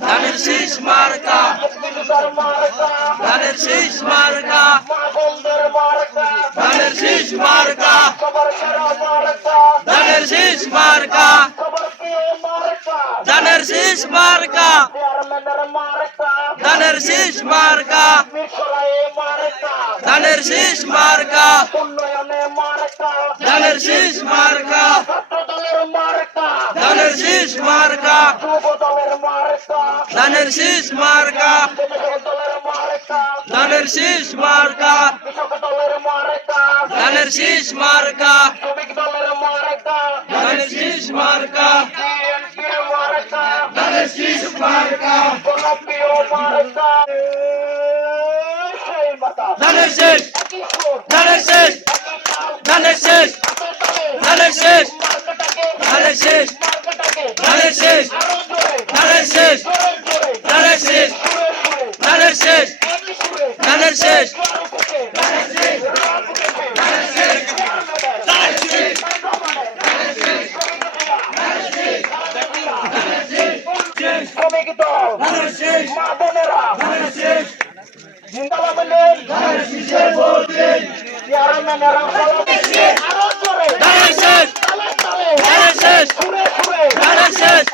ধানের শীষ মার্কা, ধানের শীষ মার্কা, ধানের শীষ মার্কা, ধানের শীষ মার্কা, ধানের শীষ মার্কা, ধানের শীষ মার্কা, ধানের শীষ মার্কা, ধানের শীষ মার্কা, ধানের শীষ মার্কা, ধানের শীষ মার্কা, ধানের শীষ মার্কা, ধানের শীষ মার্কা, ধানের শীষ মার্কা, ধানের শীষ মার্কা, ধানের শীষ, ধানের শীষ, ধানের শীষ, ধানের শীষ, ধানের শীষ, ধানের শীষ, ধানের শীষ, ধানের শীষ, ধানের শীষ, ধানের শীষ, শ্রমিক দল মা বোনেরা জিন্দাবাদ ধানের শীষ, ধানের শীষ, ধানের শীষ,